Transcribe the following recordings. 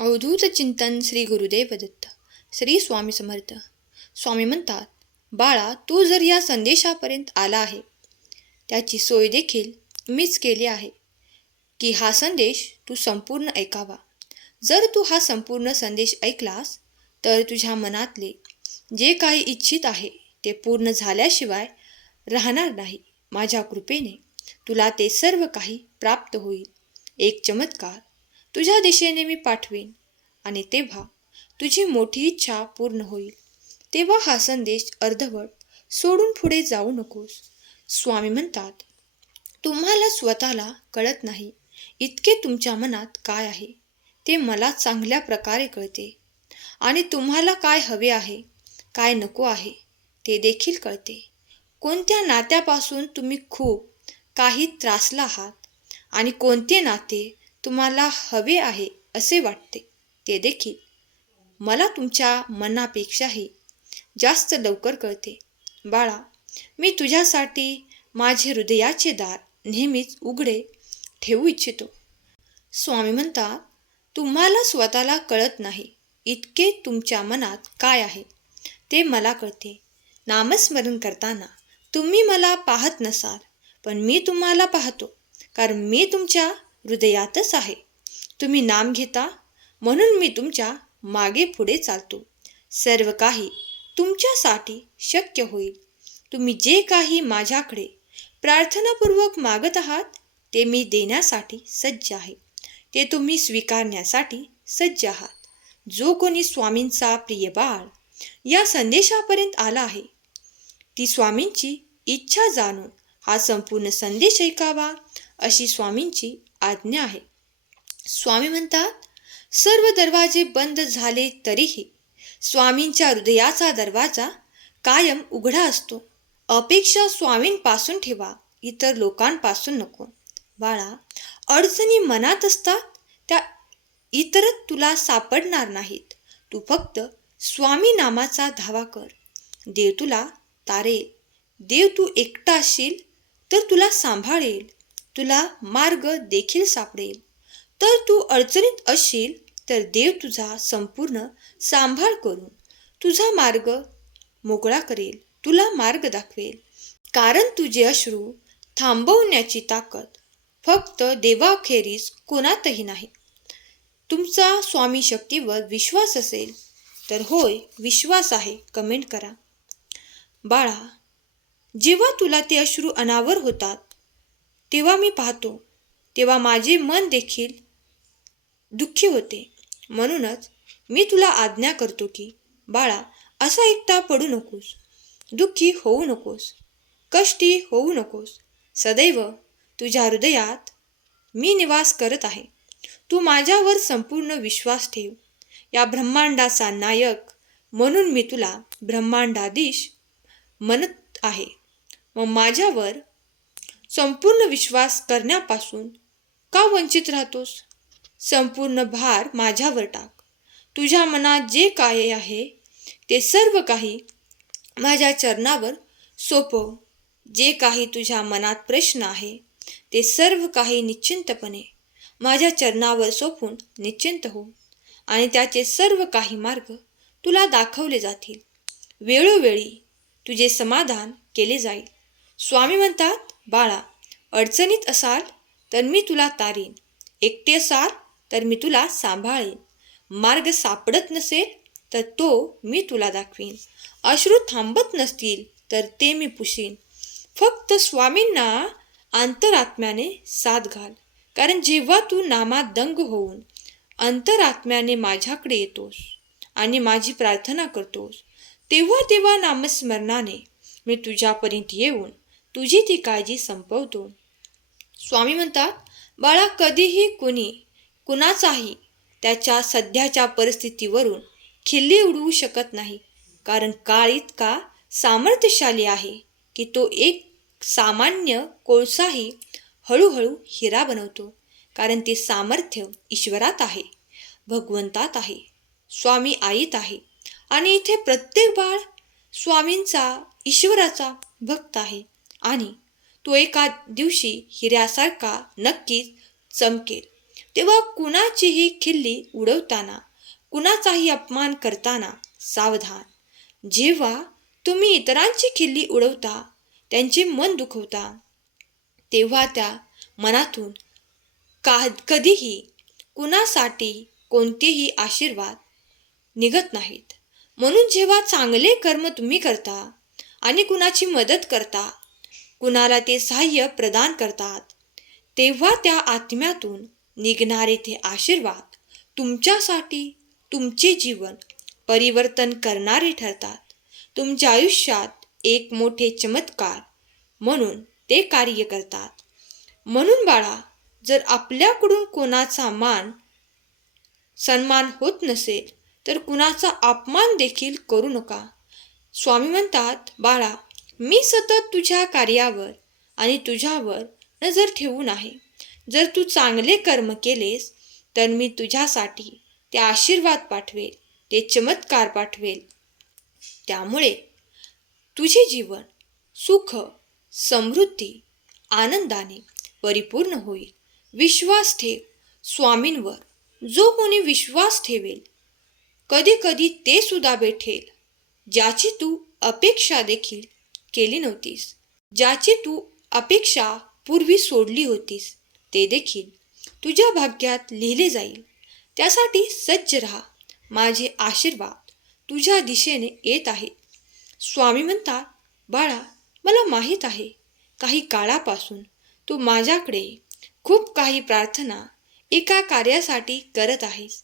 अवधूत चिंतन श्री गुरुदेव दत्त श्री स्वामी समर्थ. स्वामी म्हणतात बाळा तू जर या संदेशापर्यंत आला आहे त्याची सोय देखील मीच केली आहे की हा संदेश तू संपूर्ण ऐकावा. जर तू हा संपूर्ण संदेश ऐकलास तर तुझ्या मनातले जे काही इच्छित आहे ते पूर्ण झाल्याशिवाय राहणार नाही. माझ्या कृपेने तुला ते सर्व काही प्राप्त होईल. एक चमत्कार तुझ्या दिशेने मी पाठवीन. आणि तेव्हा तुझी मोठी इच्छा पूर्ण होईल. तेव्हा हा संदेश अर्धवट सोडून पुढे जाऊ नकोस. स्वामी म्हणतात तुम्हाला स्वतःला कळत नाही इतके तुमच्या मनात काय आहे. ते मला चांगल्या प्रकारे कळते. आणि तुम्हाला काय हवे आहे काय नको आहे ते देखील कळते. कोणत्या नात्यापासून तुम्ही खूप काही त्रासला आहात आणि कोणते नाते तुम्हाला हवे आहे असे वाटते. ते देखील. मला तुमच्या मनापेक्षाही जास्त लवकर कळते. बाळा मी तुझ्यासाठी माझे हृदयाचे दार नेहमीच उघडे ठेवू इच्छितो. स्वामी म्हणतात तुम्हाला स्वतःला कळत नाही इतके तुमच्या मनात काय आहे. ते मला कळते. नामस्मरण करताना तुम्ही मला पाहत नसाल पण मी तुम्हाला पाहतो. कारण मी तुमच्या हृदयातच आहे. तुम्ही नाम घेता म्हणून मी तुमच्या मागे पुढे चालतो. सर्व काही तुमच्यासाठी शक्य होईल. तुम्ही जे काही माझ्याकडे प्रार्थनापूर्वक मागत आहात ते मी देण्यासाठी सज्ज आहे. ते तुम्ही स्वीकारण्यासाठी सज्ज आहात. जो कोणी स्वामींचा प्रिय बाळ या संदेशापर्यंत आला आहे ती स्वामींची इच्छा जाणून हा संपूर्ण संदेश ऐकावा अशी स्वामींची आज्ञा आहे. स्वामी म्हणतात सर्व दरवाजे बंद झाले तरीही स्वामींच्या हृदयाचा दरवाजा कायम उघडा असतो. अपेक्षा स्वामींपासून ठेवा इतर लोकांपासून नको. बाळा अडचणी मनात असतात त्या इतरत तुला सापडणार नाहीत. तू फक्त स्वामी नामाचा धावा कर. देव तुला तारेल. देव तू एकटा असशील तर तुला सांभाळेल. तुला मार्ग देखील सापडेल. तर तू अडचणीत असशील तर देव तुझा संपूर्ण सांभाळ करून तुझा मार्ग मोकळा करेल तुला मार्ग दाखवेल. कारण तुझे अश्रू थांबवण्याची ताकद फक्त देवाखेरीज कोणातही नाही. तुमचा स्वामी शक्तीवर विश्वास असेल तर होय विश्वास आहे कमेंट करा. बाळा जेव्हा तुला ते अश्रू अनावर होतात तेव्हा मी पाहतो तेव्हा माझे मन देखील दुःखी होते. म्हणूनच मी तुला आज्ञा करतो की बाळा असा एकटा पडू नकोस. दुःखी होऊ नकोस. कष्टी होऊ नकोस. सदैव तुझ्या हृदयात मी निवास करत आहे. तू माझ्यावर संपूर्ण विश्वास ठेव. या ब्रह्मांडाचा नायक म्हणून मी तुला ब्रह्मांडाधीश म्हणत आहे. मग माझ्यावर संपूर्ण विश्वास करण्यापासून का वंचित राहतोस? संपूर्ण भार माझ्यावर टाक. तुझ्या मनात जे काय आहे ते सर्व काही माझ्या चरणावर सोपव. जे काही तुझ्या मनात प्रश्न आहे ते सर्व काही निश्चिंतपणे माझ्या चरणावर सोपून निश्चिंत हो आणि त्याचे सर्व काही मार्ग तुला दाखवले जातील. वेळोवेळी तुझे समाधान केले जाईल. स्वामी म्हणतात बाळा अडचणीत असाल तर मी तुला तारीन. एकटे असाल तर मी तुला सांभाळेन. मार्ग सापडत नसेल तर तो मी तुला दाखवीन. अश्रू थांबत नसतील तर ते मी पुशीन. फक्त स्वामींना अंतरात्म्याने साथ घाल कारण जेव्हा तू नामात दंग होऊन अंतरात्म्याने माझ्याकडे येतोस आणि माझी प्रार्थना करतोस तेव्हा तेव्हा नामस्मरणाने मी तुझ्यापर्यंत येऊन तुझी ती काळजी संपवतो. स्वामी म्हणतात बाळा कधीही कुणी कुणाचाही त्याच्या सध्याच्या परिस्थितीवरून खिल्ली उडवू शकत नाही. कारण काळ इतका सामर्थ्यशाली आहे की तो एक सामान्य कोळसाही हळूहळू हिरा बनवतो. कारण ते सामर्थ्य ईश्वरात आहे भगवंतात आहे स्वामी आईत आहे आणि इथे प्रत्येक बाळ स्वामींचा ईश्वराचा भक्त आहे. आणि तो एका दिवशी हिऱ्यासारखा नक्कीच चमकेल. तेव्हा कुणाचीही खिल्ली उडवताना कुणाचाही अपमान करताना सावधान. जेव्हा तुम्ही इतरांची खिल्ली उडवता त्यांचे मन दुखवता तेव्हा त्या मनातून का कधीही कुणासाठी कोणतेही आशीर्वाद निघत नाहीत. म्हणून जेव्हा चांगले कर्म तुम्ही करता आणि कुणाची मदत करता कुणाला ते सहाय्य प्रदान करतात. तेव्हा त्या आत्म्यातून निघणारे ते आशीर्वाद तुमच्यासाठी तुमचे जीवन परिवर्तन करणारे ठरतात. तुमच्या आयुष्यात एक मोठे चमत्कार म्हणून ते कार्य करतात. म्हणून बाळा जर आपल्याकडून कोणाचा मान सन्मान होत नसेल तर कुणाचा अपमान देखील करू नका. स्वामी म्हणतात बाळा मी सतत तुझ्या कार्यावर आणि तुझ्यावर नजर ठेवून आहे. जर तू चांगले कर्म केलेस तर मी तुझ्यासाठी ते आशीर्वाद पाठवेल ते चमत्कार पाठवेल. त्यामुळे तुझे जीवन सुख समृद्धी आनंदाने परिपूर्ण होईल. विश्वास ठेव स्वामींवर. जो कोणी विश्वास ठेवेल कधी कधी ते सुद्धा भेटेल ज्याची तू अपेक्षा देखील केली नव्हतीस. ज्याची तू अपेक्षा पूर्वी सोडली होतीस ते देखील तुझ्या भाग्यात लिहिले जाईल. त्यासाठी सज्ज राहा. माझे आशीर्वाद तुझ्या दिशेने येत आहेत. स्वामी म्हणतात बाळा मला माहीत आहे काही काळापासून तू माझ्याकडे खूप काही प्रार्थना एका कार्यासाठी करत आहेस.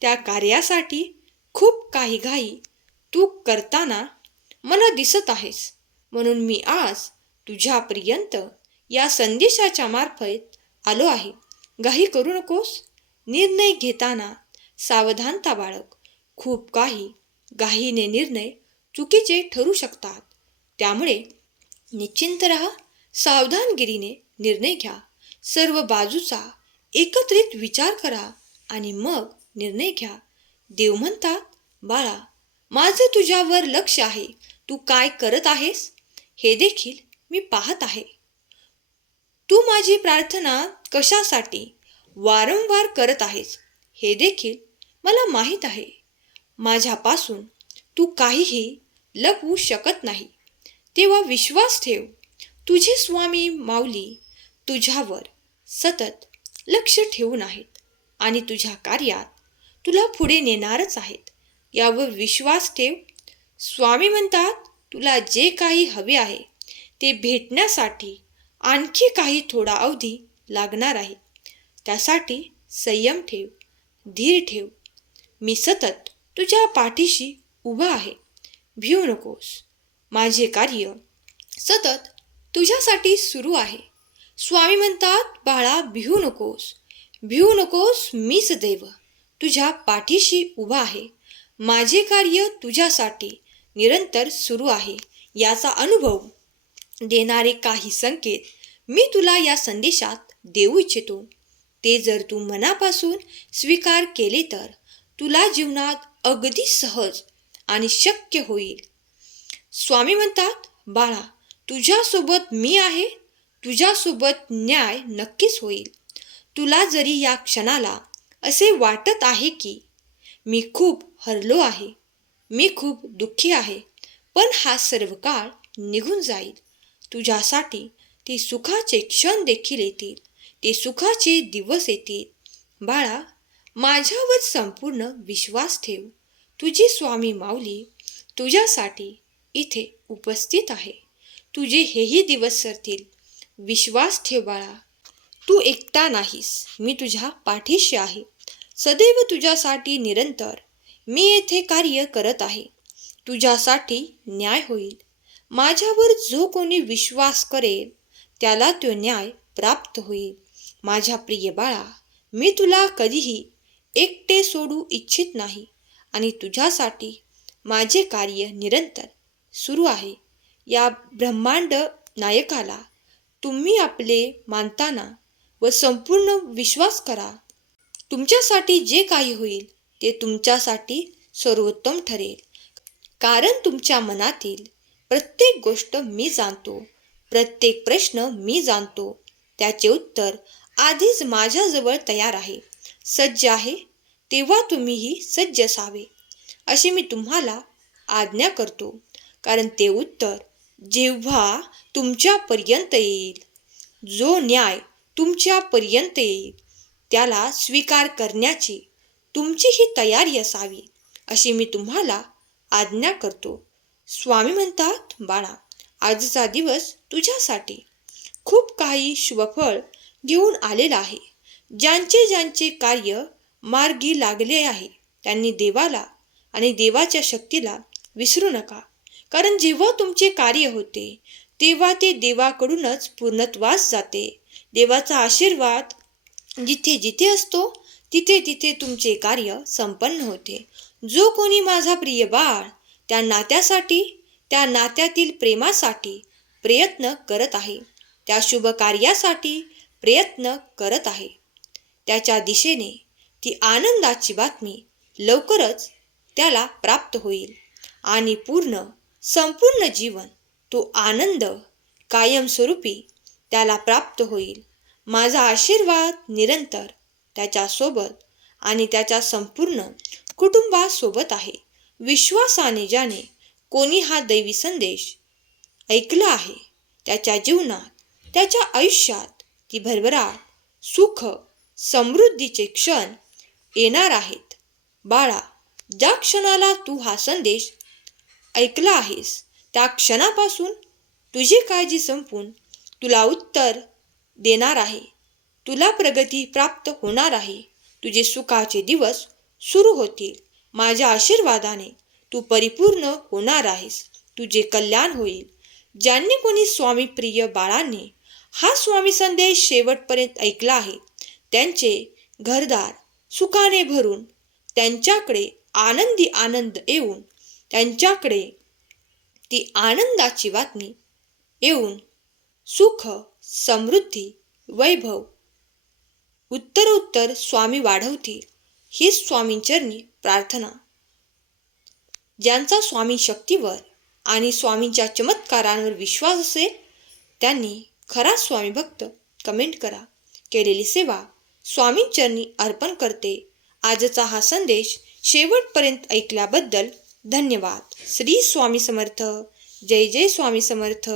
त्या कार्यासाठी खूप काही घाई तू करताना मला दिसत आहेस. म्हणून मी आज तुझ्यापर्यंत या संदेशाच्या मार्फत आलो आहे. घाई करू नकोस. निर्णय घेताना सावधानता बाळग. खूप काही घाईने निर्णय चुकीचे ठरू शकतात. त्यामुळे निश्चिंत राहा. सावधानगिरीने निर्णय घ्या. सर्व बाजूचा एकत्रित विचार करा आणि मग निर्णय घ्या. देव म्हणतात बाळा माझं तुझ्यावर लक्ष आहे. तू काय करत आहेस? हे देखील मी पाहत आहे. तू माझी प्रार्थना कशासाठी वारंवार करत आहेस हे देखील मला माहीत आहे. माझ्यापासून तू काहीही लपवू शकत नाही. तेव्हा विश्वास ठेव तुझे स्वामी माऊली तुझ्यावर सतत लक्ष ठेवून आहेत आणि तुझ्या कार्यात तुला पुढे नेणारच आहेत. यावर विश्वास ठेव स्वामी म्हणतात तुला जे काही हवे आहे ते भेटण्यासाठी आणखी काही थोडा अवधी लागणार आहे. त्यासाठी संयम ठेव धीर ठेव. मी सतत तुझ्या पाठीशी उभा आहे. भिऊ नकोस. माझे कार्य सतत तुझ्यासाठी सुरू आहे. स्वामी म्हणतात बाळा भिऊ नकोस. भिऊ नकोस मी सदैव तुझ्या पाठीशी उभा आहे. माझे कार्य तुझ्यासाठी निरंतर सुरू आहे. याचा अनुभव देणारे काही संकेत मी तुला या संदेशात देऊ इच्छितो. ते जर तू मनापासून स्वीकार केले तर तुला जीवनात अगदी सहज आणि शक्य होईल. स्वामी म्हणतात बाळा तुझ्यासोबत मी आहे. तुझ्यासोबत न्याय नक्कीच होईल. तुला जरी या क्षणाला असे वाटत आहे की मी खूप हरलो आहे मी खूप दुःखी आहे पण हा सर्व काळ निघून जाईल. तुझ्यासाठी ते सुखाचे क्षण देखील येतील. ते सुखाचे दिवस येतील. बाळा माझ्यावर संपूर्ण विश्वास ठेव. तुझी स्वामी माऊली तुझ्यासाठी इथे उपस्थित आहे. तुझे हेही दिवस सरतील. विश्वास ठेव बाळा. तू एकटा नाहीस. मी तुझ्या पाठीशी आहे. सदैव तुझ्यासाठी निरंतर मी येथे कार्य करत आहे. तुझ्यासाठी न्याय होईल. माझ्यावर जो कोणी विश्वास करेल त्याला तो न्याय प्राप्त होईल. माझ्या प्रिय बाळा मी तुला कधीही एकटे सोडू इच्छित नाही आणि तुझ्यासाठी माझे कार्य निरंतर सुरू आहे. या ब्रह्मांड नायकाला तुम्ही आपले मानताना व संपूर्ण विश्वास करा. तुमच्यासाठी जे काही होईल ते तुमच्यासाठी सर्वोत्तम ठरेल. कारण तुमच्या मनातील प्रत्येक गोष्ट मी जाणतो प्रत्येक प्रश्न मी जाणतो त्याचे उत्तर आधीच माझ्याजवळ तयार आहे. सज्ज आहे तेव्हा तुम्हीही सज्ज असावे अशी मी तुम्हाला आज्ञा करतो. कारण ते उत्तर जेव्हा तुमच्यापर्यंत येईल जो न्याय तुमच्यापर्यंत येईल त्याला स्वीकार करण्याची तुमची ही तयारी असावी अशी मी तुम्हाला आज्ञा करतो. स्वामी म्हणतात बाळा आजचा दिवस तुझ्यासाठी. खूप काही शुभफळ घेऊन आलेला आहे. ज्यांचे ज्यांचे कार्य मार्गी लागले आहे त्यांनी देवाला आणि देवाच्या शक्तीला विसरू नका. कारण जेव्हा तुमचे कार्य होते तेव्हा ते देवाकडूनच पूर्णत्वास जाते. देवाचा आशीर्वाद जिथे जिथे असतो तिथे तिथे तुमचे कार्य संपन्न होते. जो कोणी माझा प्रिय बाळ त्या नात्यासाठी त्या नात्यातील प्रेमासाठी प्रयत्न करत आहे. त्या शुभ कार्यासाठी प्रयत्न करत आहे. त्याच्या दिशेने ती आनंदाची बातमी लवकरच त्याला प्राप्त होईल. आणि पूर्ण संपूर्ण जीवन तो आनंद कायमस्वरूपी त्याला प्राप्त होईल. माझा आशीर्वाद निरंतर त्याच्यासोबत आणि त्याच्या संपूर्ण कुटुंबासोबत आहे. विश्वासाने ज्याने कोणी हा दैवी संदेश ऐकला आहे त्याच्या जीवनात त्याच्या आयुष्यात ती भरभराट सुख समृद्धीचे क्षण येणार आहेत. बाळा ज्या क्षणाला तू हा संदेश ऐकला आहेस त्या क्षणापासून तुझी काळजी संपून तुला उत्तर देणार आहे. तुला प्रगती प्राप्त होणार आहे. तुझे सुखाचे दिवस सुरू होतील. माझ्या आशीर्वादाने तू परिपूर्ण होणार आहेस. तुझे कल्याण होईल. ज्यांनी कोणी स्वामी प्रिय बाळांनी हा स्वामी संदेश शेवटपर्यंत ऐकला आहे त्यांचे घरदार सुखाने भरून त्यांच्याकडे आनंदी आनंद येऊन त्यांच्याकडे ती आनंदाची बातमी येऊन सुख समृद्धी वैभव उत्तर उत्तर स्वामी वाढवतील हीच स्वामींचरणी प्रार्थना. ज्यांचा स्वामी शक्तीवर आणि स्वामींच्या चमत्कारांवर विश्वास असेल त्यांनी खरा स्वामी भक्त कमेंट करा. केलेली सेवा स्वामींचरणी अर्पण करते. आजचा हा संदेश शेवटपर्यंत ऐकल्याबद्दल धन्यवाद. श्री स्वामी समर्थ. जय जय स्वामी समर्थ.